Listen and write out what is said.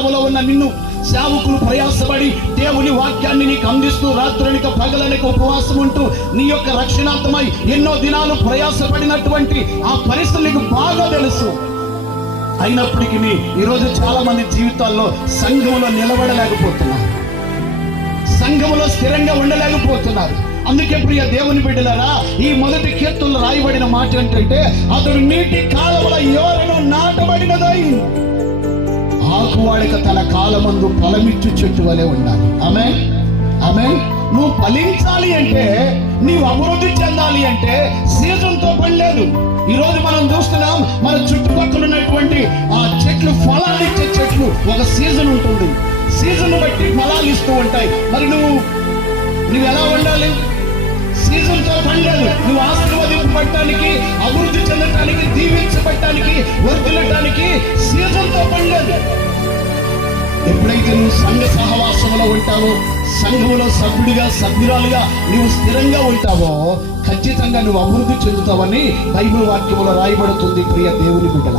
కాలములో ఉన్న నిన్ను సేవకులు ప్రయాసపడి దేవుని వాక్యాన్ని నీకు అందిస్తూ రాత్రునిక పగలనిక ఉపవాసం ఉంటూ నీ యొక్క రక్షణార్థమై ఎన్నో దినాలు ప్రయాసపడినటువంటి ఆ పరిస్థితులు నీకు బాగా తెలుసు. అయినప్పటికీ ఈరోజు చాలా మంది జీవితాల్లో సంఘంలో నిలబడలేకపోతున్నారు. సంఘములో స్థిరంగా ఉండలేకపోతున్నారు. అందుకే ప్రియ దేవుని బిడ్డలారా ఈ మొదటి కీర్తులు రాయబడిన మాట ఏంటంటే అతడు నీటి కాలువల యోరను నాటబడినదై ఆకువాడిక తన కాలమందు ఫలమిచ్చు చెట్టు వలె ఉండాలి. ఆమె ఆమె నువ్వు ఫలించాలి అంటే నీవు అభివృద్ధి చెందాలి అంటే సీజన్తో పని లేదు. ఈ రోజు మనం చూస్తున్నాం మన చుట్టుపక్కల ఉన్నటువంటి ఆ చెట్లు ఫలాలు ఇచ్చే చెట్లు ఒక సీజన్ ఉంటుంది. సీజన్ బట్టి ఫలాలు ఇస్తూ ఉంటాయి. మరి నువ్వు నువ్వు ఎలా ఉండాలి? సీజన్తో పని లేదు. నువ్వు ఆశీర్వదింపబడటానికి అభివృద్ధి చెందటానికి దీవించబడటానికి వర్దిలటానికి ఎప్పుడైతే సంఘ సహవాసంలో ఉంటావో. సంఘంలో సభ్యుడిగా సభ్యురాలుగా నువ్వు స్థిరంగా ఉంటావో ఖచ్చితంగా నువ్వు అభివృద్ధి చెందుతావని బైబిల్ వాక్యంలో రాయబడుతుంది ప్రియ దేవుని బిడ్డల